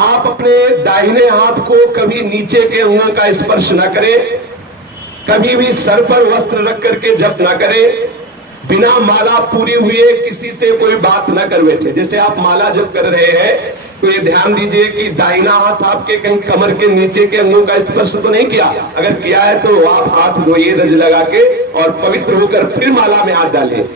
आप अपने दाहिने हाथ को कभी नीचे के अंगों का स्पर्श न करें, कभी भी सर पर वस्त्र रख करके जप न करें, बिना माला पूरी हुए किसी से कोई बात न कर बैठे। जैसे आप माला जप कर रहे हैं तो ये ध्यान दीजिए कि दाहिना हाथ आपके कहीं कमर के नीचे के अंगों का स्पर्श तो नहीं किया। अगर किया है तो आप हाथ धोइए रज लगा के और पवित्र होकर फिर माला में हाथ डालिए।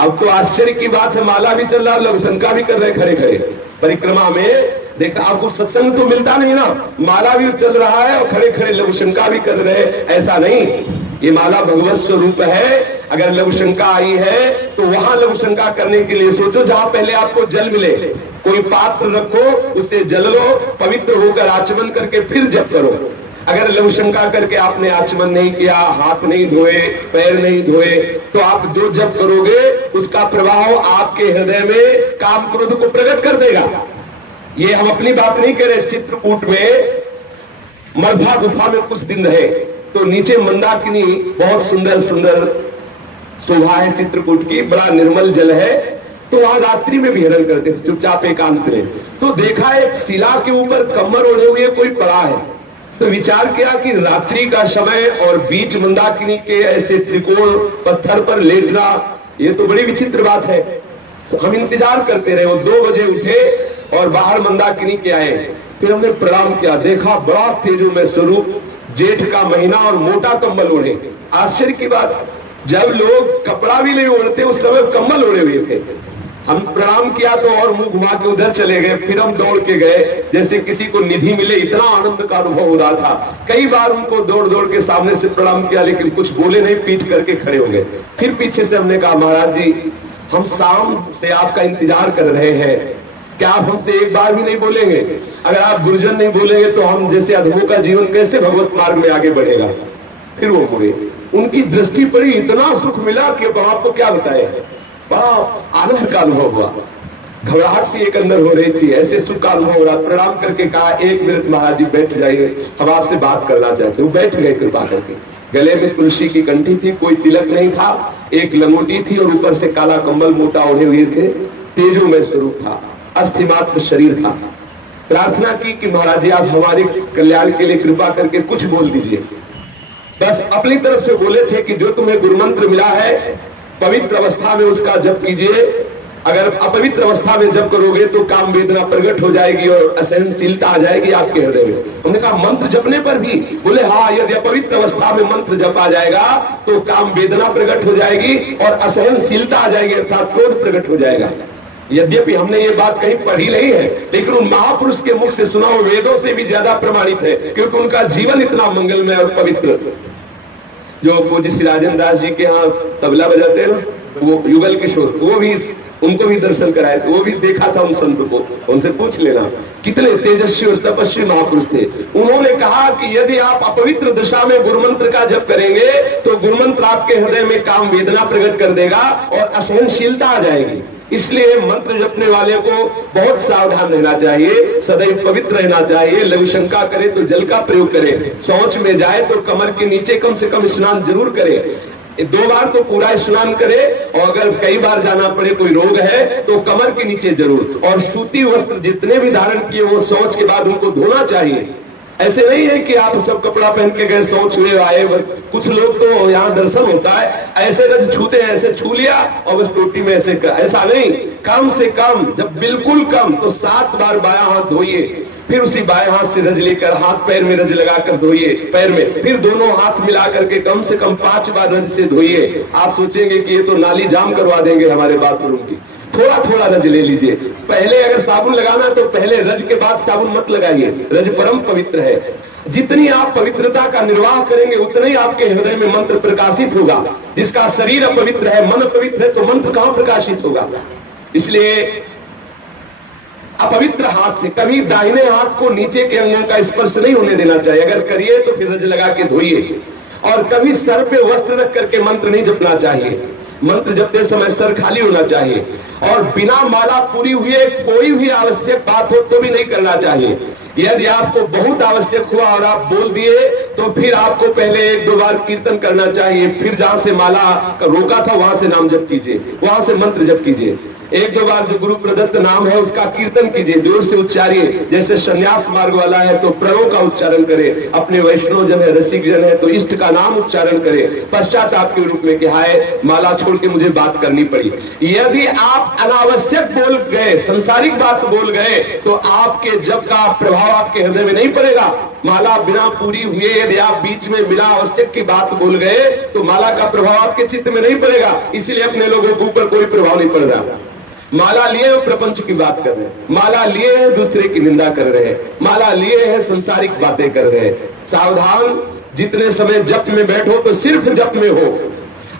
अब तो आश्चर्य की बात है, माला भी चल रहा, लोग शंका भी कर रहे खड़े खड़े परिक्रमा में। देखा आपको सत्संग तो मिलता नहीं ना, माला भी चल रहा है और खड़े खड़े लघु शंका भी कर रहे। ऐसा नहीं, ये माला भगवत स्वरूप है। अगर लघु शंका आई है तो वहां लघु शंका करने के लिए सोचो जहां पहले आपको जल मिले, कोई पात्र रखो, उससे जल लो, पवित्र होकर आचमन करके फिर जप करो। अगर लघु शंका करके आपने आचमन नहीं किया, हाथ नहीं धोए, पैर नहीं धोए, तो आप जो जप करोगे उसका प्रभाव आपके हृदय में काम क्रोध को प्रकट कर देगा। ये हम अपनी बात नहीं करें। चित्रकूट में मर्भा गुफा में कुछ दिन रहे तो नीचे मंदाकिनी बहुत सुंदर सुंदर शोभा है चित्रकूट की, बड़ा निर्मल जल है। तो वहां रात्रि में विहरण करते थे चुपचाप एकांत में। तो देखा एक शिला के ऊपर कमर ओढ़े हुए कोई पड़ा है। तो विचार किया कि रात्रि का समय और बीच मंदाकिनी के ऐसे त्रिकोण पत्थर पर लेटना, ये तो बड़ी विचित्र बात है। तो हम इंतजार करते रहे। वो 2 बजे उठे और बाहर मंदाकिनी के आए। फिर हमने प्रणाम किया, देखा बड़ा तेजोमय स्वरूप, जेठ का महीना और मोटा कंबल ओढ़े। आश्चर्य की बात, जब लोग कपड़ा भी नहीं ओढ़ते उस समय कंबल ओढ़े हुए थे। हम प्रणाम किया तो और मुंह घुमा के उधर चले गए। फिर हम दौड़ के गए जैसे किसी को निधि मिले, इतना आनंद का अनुभव हो रहा था। कई बार उनको दौड़ दौड़ के सामने से प्रणाम किया लेकिन कुछ बोले नहीं, पीठ करके खड़े हो गए। फिर पीछे से हमने कहा, महाराज जी हम शाम से आपका इंतजार कर रहे हैं, क्या आप हमसे एक बार भी नहीं बोलेंगे? अगर आप गुरुजन नहीं बोलेंगे तो हम जैसे अधमों का जीवन कैसे भगवत मार्ग में आगे बढ़ेगा? फिर वो मुड़े, उनकी दृष्टि पड़ी, इतना सुख मिला कि अब आपको क्या बताए। बड़ा आनंद का अनुभव हुआ, घबराहट सी एक अंदर हो रही थी, ऐसे सुख का अनुभव हो रहा। प्रणाम करके कहा, 1 मिनट महाराज जी बैठ जाइए, हम आपसे बात करना चाहते। वो बैठ गए कृपा करके। गले में तुलसी की कंठी थी, कोई तिलक नहीं था, एक लंगोटी थी और ऊपर से काला कंबल मोटा ओढ़े हुए थे। तेजोमय स्वरूप था, अस्थिमात्र शरीर था। प्रार्थना की कि महाराज जी आप हमारे कल्याण के लिए कृपा करके कुछ बोल दीजिए। बस अपनी तरफ से बोले थे कि जो तुम्हें गुरु मंत्र मिला है पवित्र अवस्था में उसका जप कीजिए। अगर अपवित्र अवस्था में जप करोगे तो काम वेदना प्रकट हो जाएगी और असहनशीलता आ जाएगी आपके हृदय में। हमने कहा मंत्र जपने पर भी? बोले हाँ, यदि अपवित्र अवस्था में मंत्र जपा जाएगा तो काम वेदना प्रकट हो जाएगी और असहनशीलता आ जाएगी, अर्थात क्रोध प्रकट हो जाएगा। यद्यपि हमने ये बात कहीं पढ़ी नहीं है लेकिन उन महापुरुष के मुख से सुना हुआ वेदों से भी ज्यादा प्रमाणित है, क्योंकि उनका जीवन इतना मंगलमय और पवित्र। जो पूज्य श्री राजेंद्र दास जी के यहाँ तबला बजाते हैं ना, वो युगल किशोर, वो भी उनको भी दर्शन कराए थे, वो भी देखा था उन संत को, उनसे पूछ लेना कितने तेजस्वी और तपस्वी महापुरुष थे। उन्होंने कहा कि यदि आप अपवित्र दिशा में गुरुमंत्र का जप करेंगे तो गुरुमंत्र आपके हृदय में काम वेदना प्रकट कर देगा और असहनशीलता आ जाएगी। इसलिए मंत्र जपने वाले को बहुत सावधान रहना चाहिए, सदैव पवित्र रहना चाहिए। लघु शंका करे तो जल का प्रयोग करे, शौच में जाए तो कमर के नीचे कम से कम स्नान जरूर करे। 2 बार तो पूरा स्नान करे और अगर कई बार जाना पड़े, कोई रोग है तो कमर के नीचे जरूर। और सूती वस्त्र जितने भी धारण किए वो शौच के बाद उनको धोना चाहिए। ऐसे नहीं है कि आप सब कपड़ा पहन के गए, शौच हुए आए। बस कुछ लोग तो यहाँ दर्शन होता है ऐसे रज छूते हैं, ऐसे छू लिया और बस टोटी में ऐसे ऐसा नहीं। कम से कम, जब बिल्कुल कम तो 7 बार बायां हाथ धोइए, फिर उसी बाएं हाथ से रज लेकर हाथ पैर में रज लगाकर धोइए पैर में, फिर दोनों हाथ मिला करके कम से कम 5 बार रज से धोइए। आप सोचेंगे कि ये तो नाली जाम करवा देंगे हमारे बाथरूम की। थोड़ा थोड़ा रज ले लीजिए। पहले अगर साबुन लगाना तो पहले रज के बाद साबुन मत लगाइए, रज परम पवित्र है। जितनी आप पवित्रता का निर्वाह करेंगे उतना ही आपके हृदय में मंत्र प्रकाशित होगा। जिसका शरीर अपवित्र है, मन पवित्र है, तो मंत्र कहां प्रकाशित होगा? इसलिए अपवित्र हाथ से कभी दाहिने हाथ को नीचे के अंगों का स्पर्श नहीं होने देना चाहिए। अगर करिए तो फिर रज लगा के धोइए। और कभी सर पे वस्त्र रख करके मंत्र नहीं जपना चाहिए। मंत्र जपते समय सर खाली होना चाहिए और बिना माला पूरी हुए कोई भी आवश्यक बात हो तो भी नहीं करना चाहिए। यदि आपको बहुत आवश्यक हुआ और आप बोल दिए तो फिर आपको पहले 1-2 बार कीर्तन करना चाहिए, फिर जहां से माला रोका था वहां से नाम जप कीजिए, वहां से मंत्र जप कीजिए। 1-2 बार जो गुरु प्रदत्त नाम है उसका कीर्तन कीजिए, जोर से उच्चारिए। जैसे संन्यास मार्ग वाला है तो प्रणव का उच्चारण करे, अपने वैष्णव जन है, रसिक जन है तो इष्ट का नाम उच्चारण करे, पश्चाताप के रूप में कि हाय माला छोड़ के मुझे बात करनी पड़ी। यदि आप अनावश्यक बोल गए, संसारिक बात बोल गए तो आपके जप का प्रभाव आपके हृदय में नहीं पड़ेगा। माला बिना पूरी हुए यदि आप बीच में बिना आवश्यक की बात बोल गए तो माला का प्रभाव आपके चित्त में नहीं पड़ेगा। इसलिए अपने लोगों के ऊपर कोई प्रभाव नहीं पड़ रहा। माला लिए हो प्रपंच की बात कर रहे हैं, माला लिए हैं दूसरे की निंदा कर रहे हैं, माला लिए हैं संसारिक बातें कर रहे हैं। सावधान, जितने समय जप में बैठो तो सिर्फ जप में हो।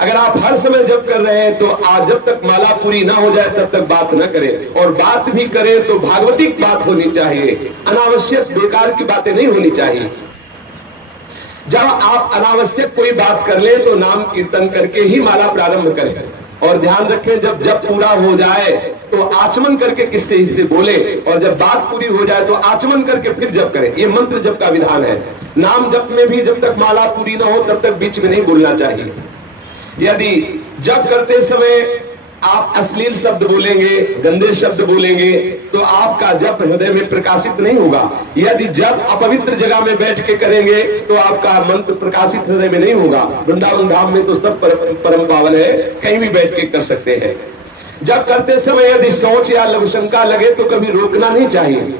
अगर आप हर समय जप कर रहे हैं तो आज जब तक माला पूरी ना हो जाए तब तक बात न करें, और बात भी करें तो भागवतिक बात होनी चाहिए, अनावश्यक बेकार की बातें नहीं होनी चाहिए। जब आप अनावश्यक कोई बात कर ले तो नाम कीर्तन करके ही माला प्रारंभ करें। और ध्यान रखें, जब जप पूरा हो जाए तो आचमन करके किससे हिस्से बोले, और जब बात पूरी हो जाए तो आचमन करके फिर जप करें। ये मंत्र जप का विधान है। नाम जप में भी जब तक माला पूरी ना हो तब तक बीच में नहीं बोलना चाहिए। यदि जप करते समय आप अश्लील शब्द बोलेंगे, गंदे शब्द बोलेंगे तो आपका जप हृदय में प्रकाशित नहीं होगा। यदि जप अपवित्र जगह में बैठ के करेंगे तो आपका मंत्र प्रकाशित हृदय में नहीं होगा। वृंदावन धाम में तो सब परम पावन है, कहीं भी बैठ के कर सकते हैं। जप करते समय यदि शौच या लघुशंका लगे तो कभी रोकना नहीं चाहिए।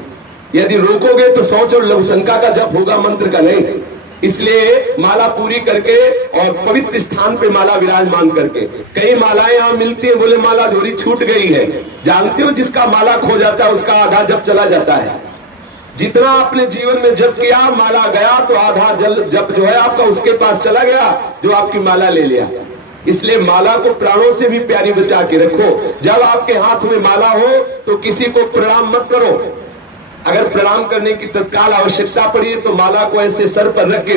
यदि रोकोगे तो शौच और लघुशंका का जप होगा, मंत्र का नहीं। इसलिए माला पूरी करके और पवित्र स्थान पे माला विराजमान करके। कई मालाएं यहाँ मिलती है, बोले माला झोली छूट गई है। जानते हो, जिसका माला खो जाता है उसका आधा जप चला जाता है। जितना आपने जीवन में जप किया, माला गया तो आधा जप जो है आपका उसके पास चला गया जो आपकी माला ले लिया। इसलिए माला को प्राणों से भी प्यारी बचा के रखो। जब आपके हाथ में माला हो तो किसी को प्रणाम मत करो। अगर प्रणाम करने की तत्काल आवश्यकता पड़ी तो माला को ऐसे सर पर रख के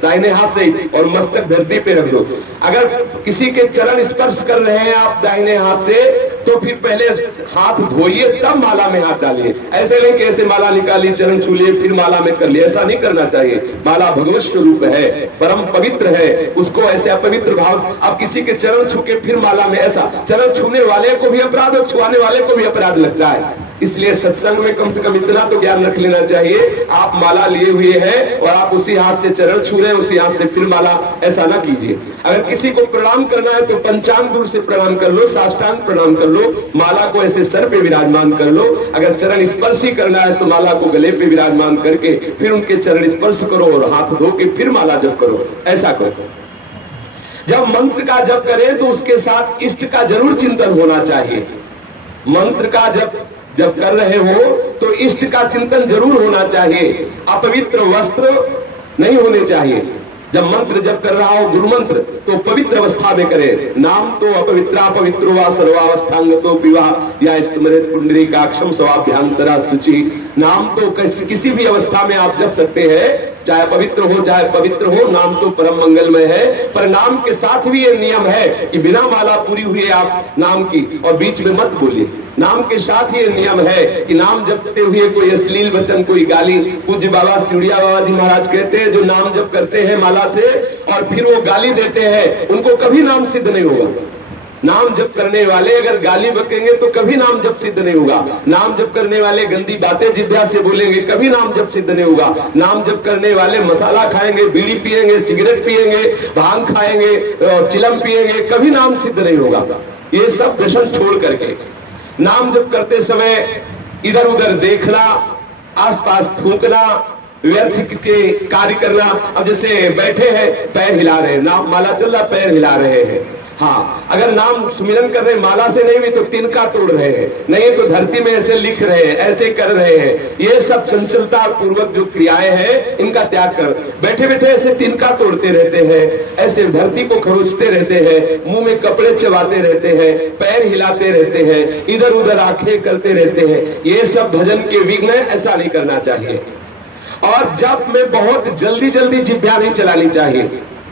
दाहिने हाथ से और मस्तक धरती पे रख दो। अगर किसी के चरण स्पर्श कर रहे हैं आप दाहिने हाथ से तो फिर पहले हाथ धोइए तब माला में हाथ डालिए। ऐसे नहीं कि ऐसे माला निकाली, चरण छू लिए, फिर माला में कर लिए, ऐसा नहीं करना चाहिए। माला भगवत स्वरूप है, परम पवित्र है, उसको ऐसे अपवित्र भाव आप किसी के चरण छू के फिर माला में, ऐसा चरण छूने वाले को भी अपराध और छुआने वाले को भी अपराध लगता है। इसलिए सत्संग में कम से कम इतना तो ज्ञान रख लेना चाहिए, आप माला लिए हुए हैं और आप उसी हाथ से चरण छू रहे हैं, उसी हाथ से फिर माला, ऐसा ना कीजिए। अगर किसी को प्रणाम करना है तो पंचांग दूर से प्रणाम कर लो, साष्टांग प्रणाम कर लो, माला को ऐसे सर पे विराजमान कर लो। अगर चरण स्पर्श ही करना है तो माला को गले पे विराजमान करके फिर उनके चरण स्पर्श करो और हाथ धो के फिर माला जप करो, ऐसा करो। जब मंत्र का जप करें तो उसके साथ इष्ट का जरूर चिंतन होना चाहिए। मंत्र का जब कर रहे हो तो इष्ट का चिंतन जरूर होना चाहिए। अपवित्र वस्त्र नहीं होने चाहिए। जब मंत्र जब कर रहा हो गुरु मंत्र तो पवित्र अवस्था में करे। नाम तो अपवित्रा पवित्रो वा सर्वावस्थांग तो विवाह या स्मृत पुंडरी काक्षम स्वाभ्यांतरा शुचि। नाम तो किसी भी अवस्था में आप जप सकते हैं, चाहे पवित्र हो चाहे पवित्र हो, नाम तो परम मंगलमय है। पर नाम के साथ भी ये नियम है कि बिना माला पूरी हुई आप नाम की और बीच में मत बोलिए। नाम के साथ ये नियम है कि नाम जपते हुए कोई अश्लील वचन, कोई गाली। पूज्य बाबा सिवड़िया बाबा जी महाराज कहते हैं जो नाम जप करते हैं माला से और फिर वो गाली देते हैं उनको कभी नाम सिद्ध नहीं होगा। नाम जप करने वाले अगर गाली बकेंगे तो कभी नाम जप सिद्ध नहीं होगा। नाम जप करने वाले गंदी बातें जिह्वा से बोलेंगे, कभी नाम जप सिद्ध नहीं होगा। नाम जप करने वाले मसाला खाएंगे, बीड़ी पिएंगे, सिगरेट पिएंगे, भांग खाएंगे, चिलम पिएंगे, कभी नाम सिद्ध नहीं होगा। ये सब व्यसन छोड़ करके नाम जप करते समय इधर उधर देखना, आसपास थूकना, व्यर्थ के कार्य करना। अब जैसे बैठे हैं पैर हिला रहे हैं, नाम माला चल रहा पैर हिला रहे हैं। हाँ, अगर नाम सुमिरन कर रहे माला से नहीं भी तो तिनका तोड़ रहे हैं, नहीं तो धरती में ऐसे लिख रहे हैं, ऐसे कर रहे हैं। ये सब चंचलता पूर्वक जो क्रियाएं हैं इनका त्याग कर। बैठे बैठे ऐसे तिनका तोड़ते रहते हैं, ऐसे धरती को खरोचते रहते हैं, मुंह में कपड़े चबाते रहते हैं, पैर हिलाते रहते हैं, इधर उधर आंखें करते रहते हैं। ये सब भजन के विघ्न है, ऐसा नहीं करना चाहिए। और जप में बहुत जल्दी जल्दी जिह्वा नहीं चलानी चाहिए।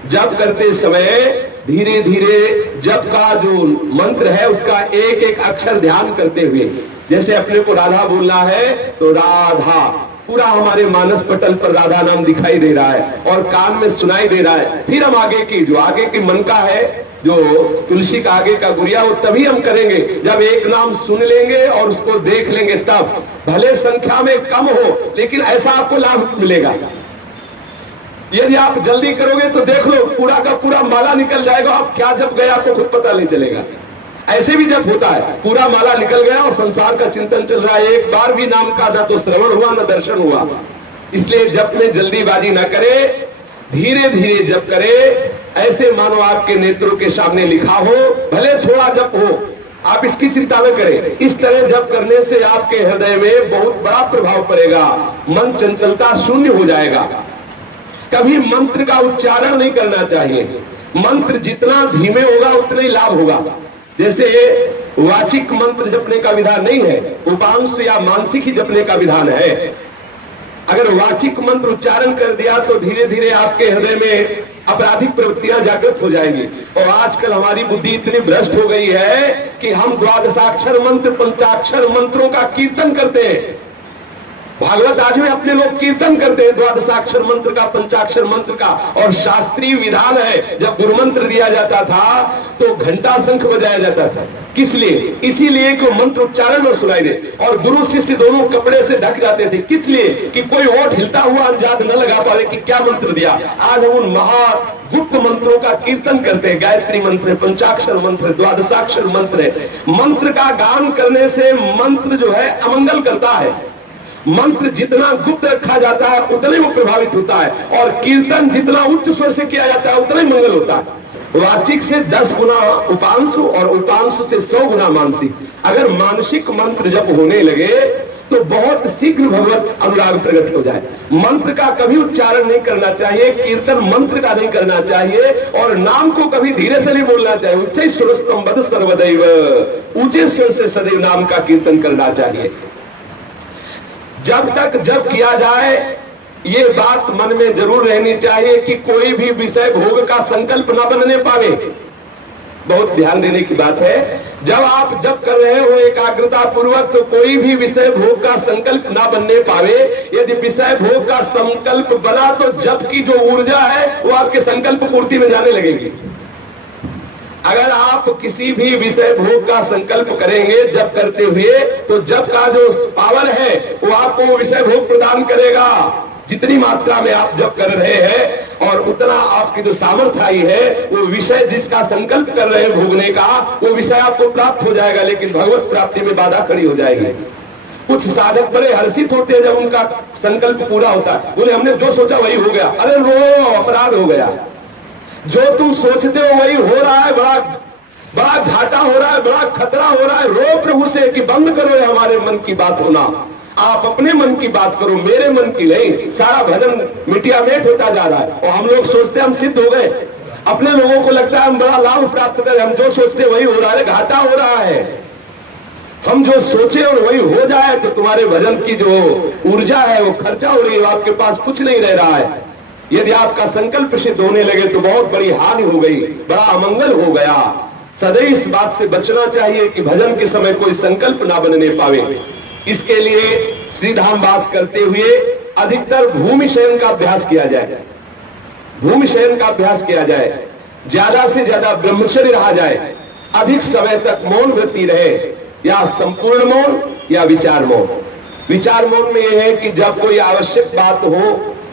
जप करते समय धीरे धीरे जप का जो मंत्र है उसका एक एक अक्षर ध्यान करते हुए जैसे अपने को राधा बोलना है तो राधा, पूरा हमारे मानस पटल पर राधा नाम दिखाई दे रहा है और कान में सुनाई दे रहा है। फिर हम आगे की जो आगे की मन का है, जो तुलसी का आगे का गुरिया, वो तभी हम करेंगे जब एक नाम सुन लेंगे और उसको देख लेंगे। तब भले संख्या में कम हो, लेकिन ऐसा आपको लाभ मिलेगा। यदि आप जल्दी करोगे तो देख लो पूरा का पूरा माला निकल जाएगा, आप क्या जब गए आपको खुद पता नहीं चलेगा। ऐसे भी जब होता है, पूरा माला निकल गया और संसार का चिंतन चल रहा है, एक बार भी नाम का ना तो श्रवण हुआ ना दर्शन हुआ। इसलिए जप में जल्दीबाजी ना करे, धीरे धीरे जप करे। ऐसे मानो आपके नेत्रों के सामने लिखा हो, भले थोड़ा जप हो, आप इसकी चिंता न करें। इस तरह जप करने से आपके हृदय में बहुत बड़ा प्रभाव पड़ेगा, मन चंचलता शून्य हो जाएगा। कभी मंत्र का उच्चारण नहीं करना चाहिए। मंत्र जितना धीमे होगा उतना ही लाभ होगा। जैसे वाचिक मंत्र जपने का विधान नहीं है, उपांश या मानसिक ही जपने का विधान है। अगर वाचिक मंत्र उच्चारण कर दिया तो धीरे धीरे आपके हृदय में आपराधिक प्रवृत्तियां जागृत हो जाएंगी। और आजकल हमारी बुद्धि इतनी भ्रष्ट हो गई है कि हम द्वादशाक्षर मंत्र, पंचाक्षर मंत्रों का कीर्तन करते हैं। भागवत आज में अपने लोग कीर्तन करते हैं द्वादशाक्षर मंत्र का, पंचाक्षर मंत्र का। और शास्त्रीय विधान है, जब गुरु मंत्र दिया जाता था तो घंटा शंख बजाया जाता था। किस लिए? इसीलिए कि मंत्र उच्चारण में सुनाई दे। और गुरु शिष्य दोनों कपड़े से ढक जाते थे। किस लिए? कि कोई ओठ हिलता हुआ अंदाज न लगा पाए कि क्या मंत्र दिया। आज हम उन महागुप्त मंत्रों का कीर्तन करते हैं। गायत्री मंत्र, पंचाक्षर मंत्र, द्वादशाक्षर मंत्र। मंत्र का गान करने से मंत्र जो है अमंगल करता है। मंत्र जितना गुप्त रखा जाता है उतना ही वो प्रभावित होता है। और कीर्तन जितना उच्च स्वर से किया जाता है उतना ही मंगल होता है। वाचिक से 10 गुना उपांशु और उपांशु से 100 गुना मानसिक। अगर मानसिक मंत्र जब होने लगे तो बहुत शीघ्र भगवत अनुराग प्रकट हो जाए। मंत्र का कभी उच्चारण नहीं करना चाहिए, कीर्तन मंत्र का नहीं करना चाहिए, और नाम को कभी धीरे से नहीं बोलना चाहिए। उच्च स्वरस्तम बद सर्वदैव, ऊंचे स्वर से सदैव नाम का कीर्तन करना चाहिए। जब तक जप किया जाए ये बात मन में जरूर रहनी चाहिए कि कोई भी विषय भोग का संकल्प न बनने पावे। बहुत ध्यान देने की बात है। जब आप जप कर रहे हो एकाग्रता पूर्वक तो कोई भी विषय भोग का संकल्प ना बनने पावे। यदि विषय भोग का संकल्प बना तो जप की जो ऊर्जा है वो आपके संकल्प पूर्ति में जाने लगेगी। अगर आप किसी भी विषय भोग का संकल्प करेंगे जप करते हुए तो जप का जो पावर है वो आपको वो विषय भोग प्रदान करेगा। जितनी मात्रा में आप जप कर रहे हैं और उतना आपकी जो सामर्थ्य आई है वो विषय जिसका संकल्प कर रहे हैं भोगने का वो विषय आपको प्राप्त हो जाएगा। लेकिन भगवत प्राप्ति में बाधा खड़ी हो जाएगी। कुछ साधक बड़े हर्षित होते हैं जब उनका संकल्प पूरा होता है। बोले हमने जो सोचा वही हो गया। अरे रो, अपराध हो गया। जो तुम सोचते हो वही हो रहा है। बड़ा घाटा हो रहा है, बड़ा खतरा हो रहा है। रो प्रभु से कि बंद करो ये हमारे मन की बात होना। आप अपने मन की बात करो, मेरे मन की नहीं। सारा भजन मिटिया मेट होता जा रहा है और हम लोग सोचते हम सिद्ध हो गए। अपने लोगों को लगता है हम बड़ा लाभ प्राप्त करें। हम जो सोचते वही हो रहा है, घाटा हो रहा है। हम जो सोचे और वही हो जाए तो तुम्हारे भजन की जो ऊर्जा है वो खर्चा हो रही है, आपके पास कुछ नहीं रह रहा है। यदि आपका संकल्प सिद्ध होने लगे तो बहुत बड़ी हानि हो गई, बड़ा अमंगल हो गया। सदैव इस बात से बचना चाहिए कि भजन के समय कोई संकल्प ना बनने पावे। इसके लिए श्रीधाम वास करते हुए अधिकतर भूमि शयन का अभ्यास किया जाए। भूमि शयन का अभ्यास किया जाए, ज्यादा से ज्यादा ब्रह्मचर्य रहा जाए, अधिक समय तक मौन वृत्ति रहे, या संपूर्ण मौन या विचार मौन। विचार मौन में यह है कि जब कोई आवश्यक बात हो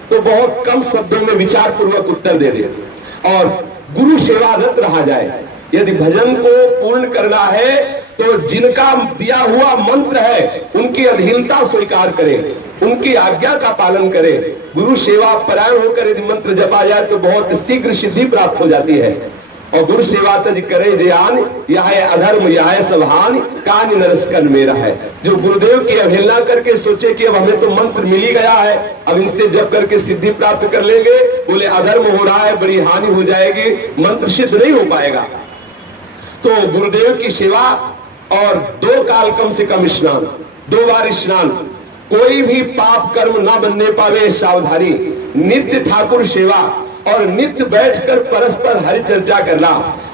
तो बहुत कम शब्दों में विचार पूर्वक उत्तर दे दे और गुरु सेवारत रहा जाए। यदि भजन को पूर्ण करना है तो जिनका दिया हुआ मंत्र है उनकी अधीनता स्वीकार करें, उनकी आज्ञा का पालन करें। गुरु सेवा परायण होकर यदि मंत्र जपा जाए तो बहुत शीघ्र सिद्धि प्राप्त हो जाती है। और गुरु सेवा तज करे ज्ञान, यह है अधर्म यह है सभान, कान नरस्कन मेरा है। जो गुरुदेव की अवहेलना करके सोचे कि अब हमें तो मंत्र मिल ही गया है, अब इनसे जप करके सिद्धि प्राप्त कर लेंगे, बोले अधर्म हो रहा है, बड़ी हानि हो जाएगी, मंत्र सिद्ध नहीं हो पाएगा। तो गुरुदेव की सेवा और 2 काल कम से कम स्नान, 2 बार स्नान, कोई भी पाप कर्म ना बनने पावे सावधानी, नित्य ठाकुर सेवा और नित्य बैठकर परस्पर हरि चर्चा करना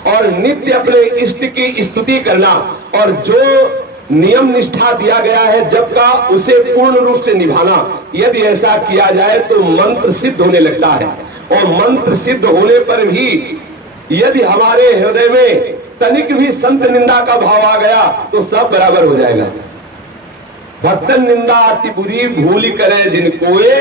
और नित्य अपने इष्ट की स्तुति करना। और जो नियम निष्ठा दिया गया है जप का, उसे पूर्ण रूप से निभाना। यदि ऐसा किया जाए तो मंत्र सिद्ध होने लगता है, और मंत्र सिद्ध होने पर भी यदि हमारे हृदय में तनिक भी संत निंदा का भाव आ गया तो सब बराबर हो जाएगा। भक्तन निंदा अति बुरी भूली करे जिन कोए,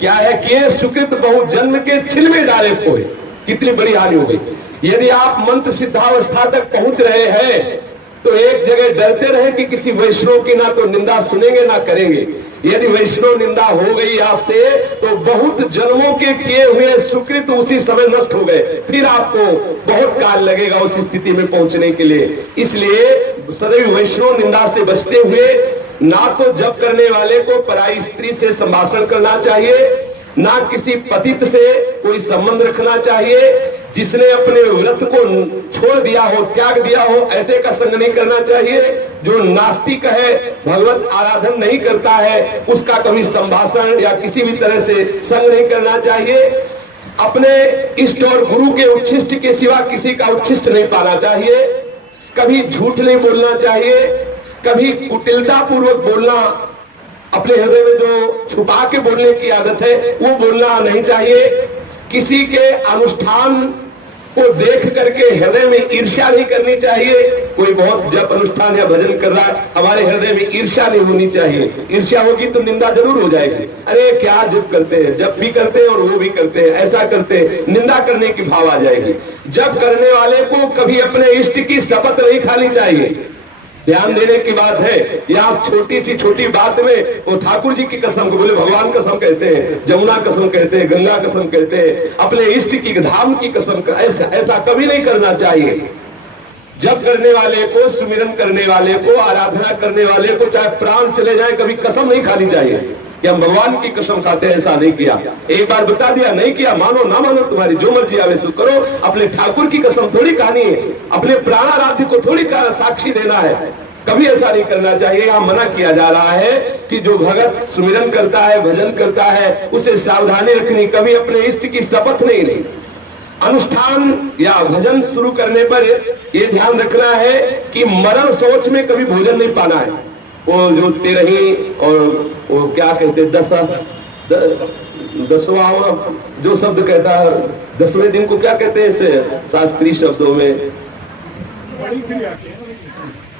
क्या है कि सुकृत बहु जन्म के छिल में डाले खोए। कितनी बड़ी हानि हो गई। यदि आप मंत्र सिद्धावस्था तक पहुंच रहे हैं तो एक जगह डरते रहे कि किसी वैष्णव की ना तो निंदा सुनेंगे ना करेंगे। यदि वैष्णव निंदा हो गई आपसे तो बहुत जन्मों के किए हुए सुकृत उसी समय नष्ट हो गए, फिर आपको बहुत काल लगेगा उस स्थिति में पहुंचने के लिए। इसलिए सदैव वैष्णव निंदा से बचते हुए ना तो जप करने वाले को पराई स्त्री से संभाषण करना चाहिए, ना किसी पतित से कोई संबंध रखना चाहिए। जिसने अपने व्रत को छोड़ दिया हो, त्याग दिया हो, ऐसे का संग नहीं करना चाहिए। जो नास्तिक है, भगवत आराधन नहीं करता है, उसका कभी संभाषण या किसी भी तरह से संग नहीं करना चाहिए। अपने इष्ट और गुरु के उच्छिष्ट के सिवा किसी का उच्छिष्ट नहीं पाना चाहिए। कभी झूठ नहीं बोलना चाहिए, कभी कुटिलता पूर्वक बोलना, अपने हृदय में जो छुपा के बोलने की आदत है वो बोलना नहीं चाहिए। किसी के अनुष्ठान को देख करके हृदय में ईर्ष्या नहीं करनी चाहिए। कोई बहुत जप अनुष्ठान या भजन कर रहा है, हमारे हृदय में ईर्ष्या नहीं होनी चाहिए। ईर्ष्या होगी तो निंदा जरूर हो जाएगी। अरे क्या जप करते हैं, जप भी करते हैं और वो भी करते हैं, ऐसा करते हैं, निंदा करने की भाव आ जाएगी। जप करने वाले को कभी अपने इष्ट की शपथ नहीं खानी चाहिए। ध्यान देने की बात है, यहाँ छोटी सी छोटी बात में वो ठाकुर जी की कसम को बोले, भगवान कसम कहते हैं, जमुना कसम कहते हैं, गंगा कसम कहते हैं, अपने इष्ट की धाम की कसम। ऐसा कभी नहीं करना चाहिए। जप करने वाले को, सुमिरन करने वाले को, आराधना करने वाले को चाहे प्राण चले जाए, कभी कसम नहीं खानी चाहिए कि हम भगवान की कसम खाते हैं। ऐसा नहीं किया, एक बार बता दिया, नहीं किया, मानो ना मानो तुम्हारी जो मर्जी आवे सो करो। अपने ठाकुर की कसम थोड़ी खानी है, अपने प्राणाराध्य को थोड़ी साक्षी देना है। कभी ऐसा नहीं करना चाहिए। यहाँ मना किया जा रहा है कि जो भगत सुमिरन करता है, भजन करता है, उसे सावधानी रखनी, कभी अपने इष्ट की शपथ नहीं लेनी। अनुष्ठान या भजन शुरू करने पर ये ध्यान रखना है कि मरण सोच में कभी भोजन नहीं पाना है। वो जो तेरही और वो क्या कहते दसवां जो शब्द कहता है, 10वें दिन को क्या कहते हैं इसे शास्त्रीय शब्दों में,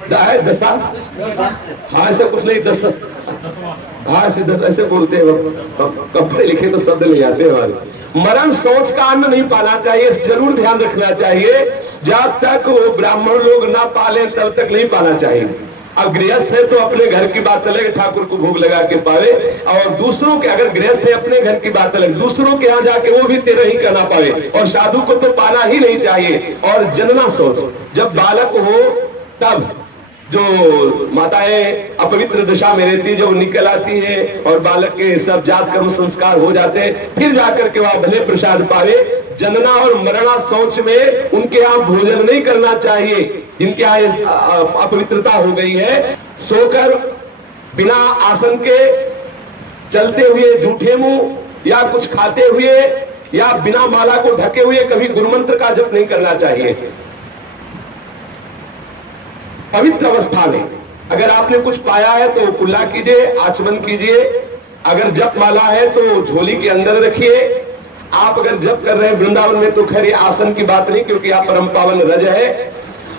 दशा, हाँ ऐसा कुछ नहीं, दस, हाँ ऐसे बोलते हैं। कपड़े लिखे तो शब्द नहीं आते हमारे। मरण सोच का अन्न नहीं पाना चाहिए, जरूर ध्यान रखना चाहिए। जब तक वो ब्राह्मण लोग ना पाले तब तक नहीं पाना चाहिए। अब गृहस्थ है तो अपने घर की बात अलग, ठाकुर को भोग लगा के पावे, और दूसरों के, अगर गृहस्थ है अपने घर की बात अलग, दूसरों के यहाँ जाके वो भी तेरह ही करना पावे। और साधु को तो पाना ही नहीं चाहिए। और जनना सोच, जब बालक हो तब जो माताएं अपवित्र दशा में रहती, जब निकल आती है और बालक के सब जात कर्म संस्कार हो जाते हैं, फिर जाकर के वह भले प्रसाद पावे। जनना और मरणा सोच में उनके यहाँ भोजन नहीं करना चाहिए। जिनके यहाँ अपवित्रता हो गई है, सोकर बिना आसन के, चलते हुए झूठे मुंह, या कुछ खाते हुए, या बिना माला को ढके हुए कभी गुरुमंत्र का जप नहीं करना चाहिए। पवित्र अवस्था में अगर आपने कुछ पाया है तो कुल्ला कीजिए, आचमन कीजिए। अगर जप माला है तो झोली के अंदर रखिए। आप अगर जप कर रहे हैं वृंदावन में तो खैर आसन की बात नहीं, क्योंकि आप परम पावन रज है।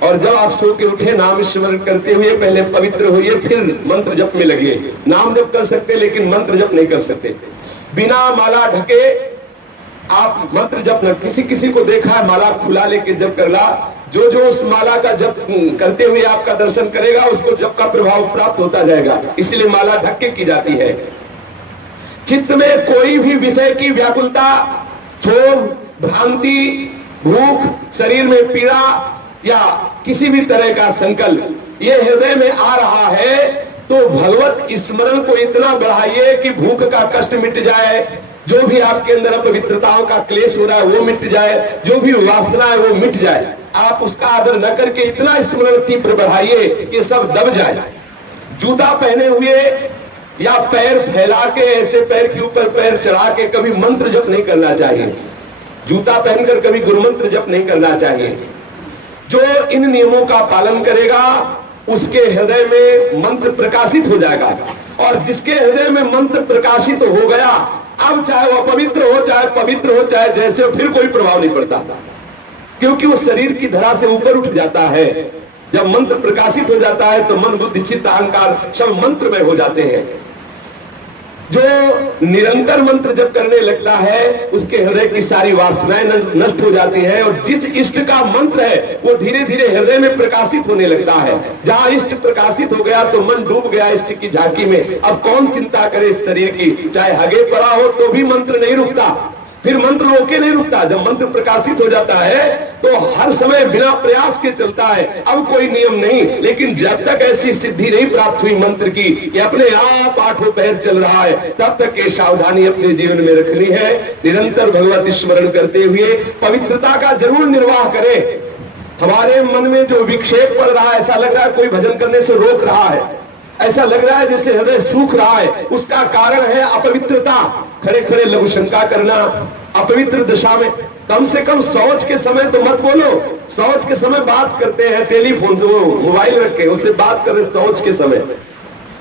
और जब आप सो के उठे, नाम स्मरण करते हुए पहले पवित्र होइए, फिर मंत्र जप में लगिए। नाम जप कर सकते लेकिन मंत्र जप नहीं कर सकते। बिना माला ढके आप मंत्र जप न, किसी को देखा है माला खुला लेके जप करना, जो उस माला का जप करते हुए आपका दर्शन करेगा उसको जप का प्रभाव प्राप्त होता जाएगा। इसलिए माला ढक के की जाती है। चित्त में कोई भी विषय की व्याकुलता, क्षोभ, भ्रांति, भूख, शरीर में पीड़ा या किसी भी तरह का संकल्प ये हृदय में आ रहा है तो भगवत स्मरण को इतना बढ़ाइए कि भूख का कष्ट मिट जाए, जो भी आपके अंदर अपवित्रताओं का क्लेश हो रहा है वो मिट जाए, जो भी वासना है वो मिट जाए। आप उसका आदर न करके इतना स्मरण तीव्र बढ़ाइए कि सब दब जाए। जूता पहने हुए या पैर फैला के, ऐसे पैर के ऊपर पैर चढ़ा के कभी मंत्र जप नहीं करना चाहिए। जूता पहनकर कभी गुरुमंत्र जप नहीं करना चाहिए। जो इन नियमों का पालन करेगा उसके हृदय में मंत्र प्रकाशित हो जाएगा। और जिसके हृदय में मंत्र प्रकाशित हो गया, अब चाहे वो अपवित्र हो चाहे पवित्र हो चाहे जैसे हो, फिर कोई प्रभाव नहीं पड़ता, क्योंकि वो शरीर की धरा से ऊपर उठ जाता है। जब मंत्र प्रकाशित हो जाता है तो मन बुद्धि चित्त अहंकार सब मंत्रमय हो जाते हैं। जो निरंतर मंत्र जब करने लगता है उसके हृदय की सारी वासनाएं नष्ट हो जाती हैं, और जिस इष्ट का मंत्र है वो धीरे धीरे हृदय में प्रकाशित होने लगता है। जहां इष्ट प्रकाशित हो गया तो मन डूब गया इष्ट की झांकी में। अब कौन चिंता करे इस शरीर की, चाहे हगे पड़ा हो तो भी मंत्र नहीं रुकता, फिर मंत्र होके नहीं रुकता। जब मंत्र प्रकाशित हो जाता है तो हर समय बिना प्रयास के चलता है। अब कोई नियम नहीं, लेकिन जब तक ऐसी सिद्धि नहीं प्राप्त हुई मंत्र की कि अपने आप आठों पैर चल रहा है, तब तक ये सावधानी अपने जीवन में रखनी है। निरंतर भगवत स्मरण करते हुए पवित्रता का जरूर निर्वाह करें। हमारे मन में जो विक्षेप पड़ रहा है, ऐसा लग रहा है कोई भजन करने से रोक रहा है, ऐसा लग रहा है जैसे हृदय सूख रहा है, उसका कारण है अपवित्रता। खड़े खड़े लघु शंका करना, अपवित्र दशा में कम से कम शौच के समय तो मत बोलो। शौच के समय बात करते हैं, टेलीफोन से वो मोबाइल रख के उससे बात करें। शौच के समय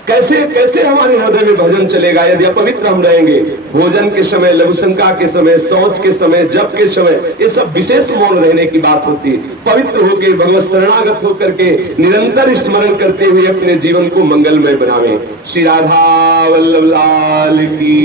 कैसे कैसे हमारे हृदय में भजन चलेगा यदि अपवित्र हम रहेंगे। भोजन के समय, लघु शंका के समय, शौच के समय, जप के समय, ये सब विशेष मौन रहने की बात होती है। पवित्र होकर भगवत शरणागत होकर के निरंतर स्मरण करते हुए अपने जीवन को मंगलमय बनावें। श्री राधा वल्लभ लाल की